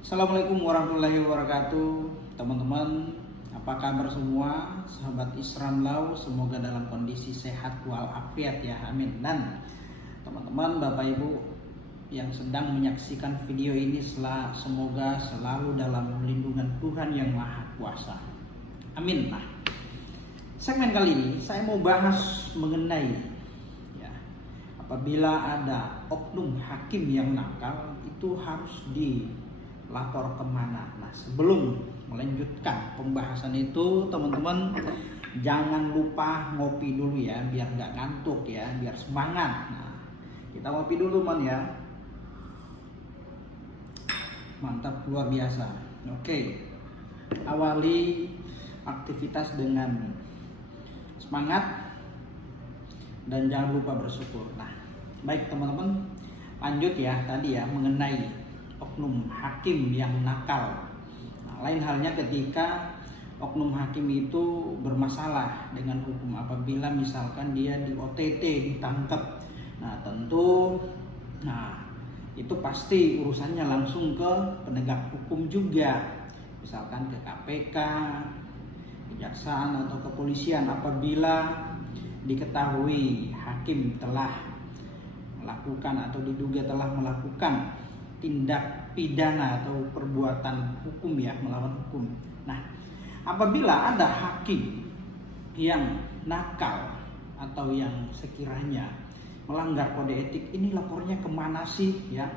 Assalamualaikum warahmatullahi wabarakatuh. Teman-teman, apa kabar semua? Sahabat Islam Lau, semoga dalam kondisi sehat walafiat ya, amin. Dan teman-teman, Bapak Ibu yang sedang menyaksikan video ini, semoga selalu dalam lindungan Tuhan yang Maha Kuasa, amin. Nah, segmen kali ini saya mau bahas mengenai ya, apabila ada oknum hakim yang nakal, itu harus lapor kemana. Nah, sebelum melanjutkan pembahasan itu, teman-teman jangan lupa ngopi dulu ya, biar nggak ngantuk ya, biar semangat. Nah, kita ngopi dulu man ya. Mantap, luar biasa. Oke, awali aktivitas dengan semangat dan jangan lupa bersyukur. Nah, baik teman-teman, lanjut ya tadi ya mengenai oknum hakim yang nakal. Nah, lain halnya ketika oknum hakim itu bermasalah dengan hukum, apabila misalkan dia di OTT, ditangkap. Nah, tentu itu pasti urusannya langsung ke penegak hukum juga, misalkan ke KPK, kejaksaan atau kepolisian. Apabila diketahui hakim telah melakukan atau diduga telah melakukan tindak pidana atau perbuatan hukum ya, melawan hukum. Nah, apabila ada hakim yang nakal atau yang sekiranya melanggar kode etik, ini lapornya kemana sih ya?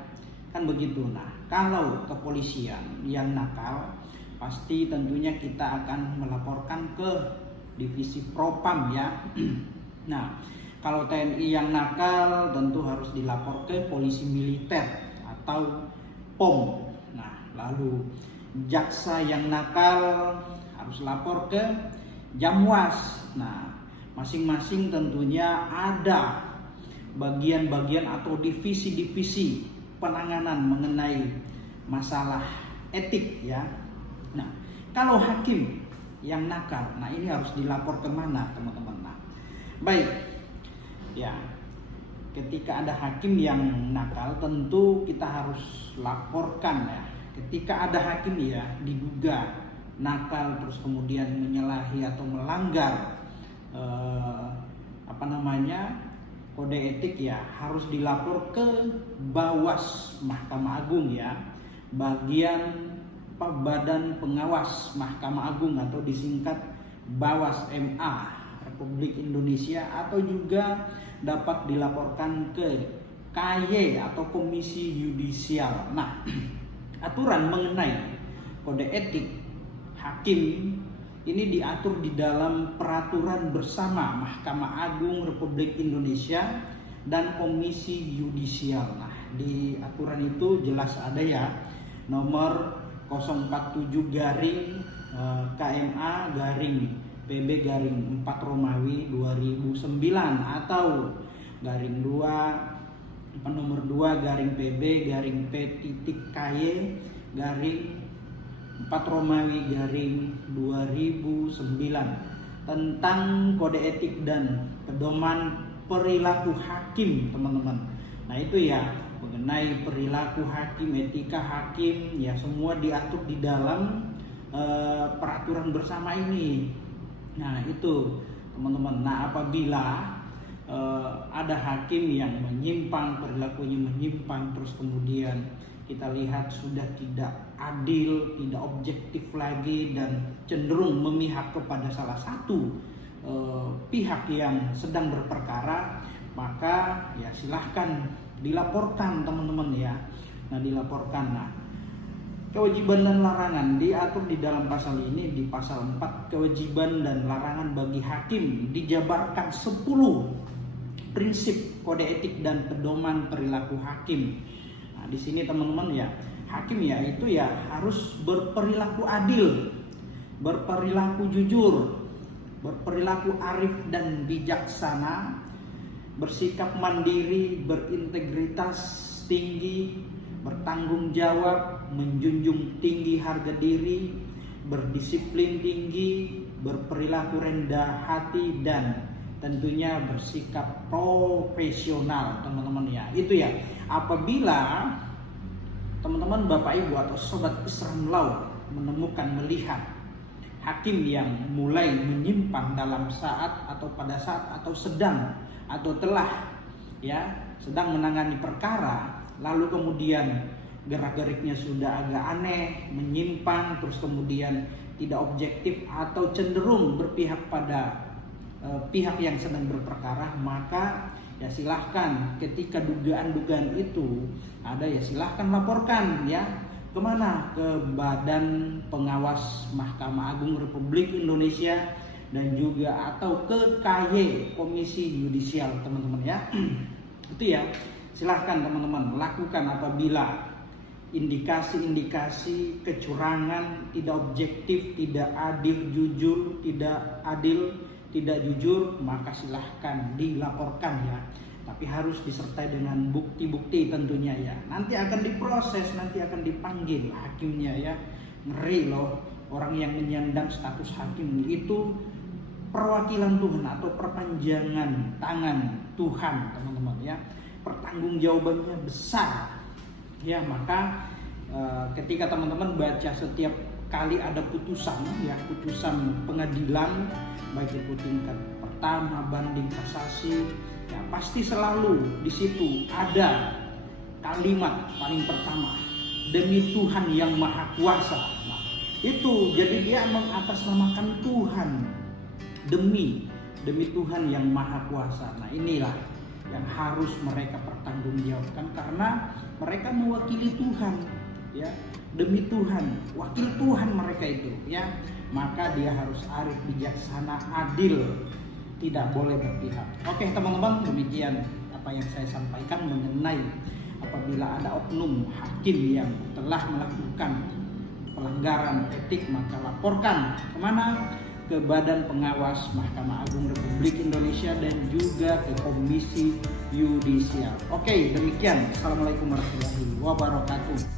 Kan begitu. Nah, kalau kepolisian yang nakal, pasti tentunya kita akan melaporkan ke divisi Propam ya. Nah, kalau TNI yang nakal tentu harus dilapor ke polisi militer atau POM. Nah, lalu jaksa yang nakal harus lapor ke Jamwas. Nah, masing-masing tentunya ada bagian-bagian atau divisi-divisi penanganan mengenai masalah etik ya. Nah, kalau hakim yang nakal, nah ini harus dilapor kemana teman-teman? Nah, baik ya, ketika ada hakim yang nakal, tentu kita harus laporkan ya. Ketika ada hakim ya diduga nakal, terus kemudian menyalahi atau melanggar kode etik ya, harus dilapor ke Bawas Mahkamah Agung ya, Badan Pengawas Mahkamah Agung atau disingkat Bawas MA Republik Indonesia, atau juga dapat dilaporkan ke KY atau Komisi Yudisial. Nah, aturan mengenai kode etik hakim ini diatur di dalam peraturan bersama Mahkamah Agung Republik Indonesia dan Komisi Yudisial. Nah, di aturan itu jelas ada ya, nomor 047 garing KMA garing PB garing 4 Romawi 2009 atau garing 2 nomor 2 garing PB garing P.KY garing 4 Romawi garing 2009 tentang kode etik dan pedoman perilaku hakim, teman-teman. Nah, itu ya mengenai perilaku hakim, etika hakim ya, semua diatur di dalam peraturan bersama ini. Nah, itu teman-teman. Nah, apabila ada hakim yang menyimpang, perilakunya menyimpang, terus kemudian kita lihat sudah tidak adil, tidak objektif lagi, dan cenderung memihak kepada salah satu pihak yang sedang berperkara, maka ya silahkan dilaporkan teman-teman ya. Nah, dilaporkan. Nah, kewajiban dan larangan diatur di dalam pasal ini, di pasal 4, kewajiban dan larangan bagi hakim dijabarkan 10 prinsip kode etik dan pedoman perilaku hakim. Nah, di sini teman-teman ya, hakim ya itu ya harus berperilaku adil, berperilaku jujur, berperilaku arif dan bijaksana, bersikap mandiri, berintegritas tinggi, bertanggung jawab, menjunjung tinggi harga diri, berdisiplin tinggi, berperilaku rendah hati, dan tentunya bersikap profesional teman-teman ya. Itu ya, apabila teman-teman, Bapak Ibu atau Sobat Islam Law melihat hakim yang mulai menyimpang dalam saat atau pada saat atau sedang atau telah sedang menangani perkara, lalu kemudian gerak-geriknya sudah agak aneh, menyimpang, terus kemudian tidak objektif atau cenderung berpihak pada pihak yang sedang berperkara, maka ya silahkan ketika dugaan-dugaan itu ada, ya silahkan laporkan kemana? Ke Badan Pengawas Mahkamah Agung Republik Indonesia dan juga atau ke KY Komisi Yudisial, teman-teman itu silahkan teman-teman lakukan apabila indikasi-indikasi kecurangan, tidak objektif, tidak adil, tidak jujur, maka silahkan dilaporkan tapi harus disertai dengan bukti-bukti tentunya nanti akan diproses, nanti akan dipanggil hakimnya ngeri loh, orang yang menyandang status hakim itu perwakilan Tuhan atau perpanjangan tangan Tuhan, teman-teman pertanggungjawabannya besar maka ketika teman-teman baca setiap kali ada putusan pengadilan, baik itu tingkat pertama, banding, kasasi, pasti selalu di situ ada kalimat paling pertama, demi Tuhan yang Maha Kuasa. Itu jadi dia mengatasnamakan Tuhan, demi Tuhan yang Maha Kuasa. Inilah yang harus mereka pertanggungjawabkan karena mereka mewakili Tuhan demi Tuhan, wakil Tuhan mereka itu maka dia harus arif, bijaksana, adil, tidak boleh berpihak. Oke teman-teman, demikian apa yang saya sampaikan mengenai apabila ada oknum hakim yang telah melakukan pelanggaran etik, maka laporkan kemana? Ke Badan Pengawas Mahkamah Agung Republik Indonesia dan juga ke Komisi Yudisial. Oke, demikian. Assalamualaikum warahmatullahi wabarakatuh.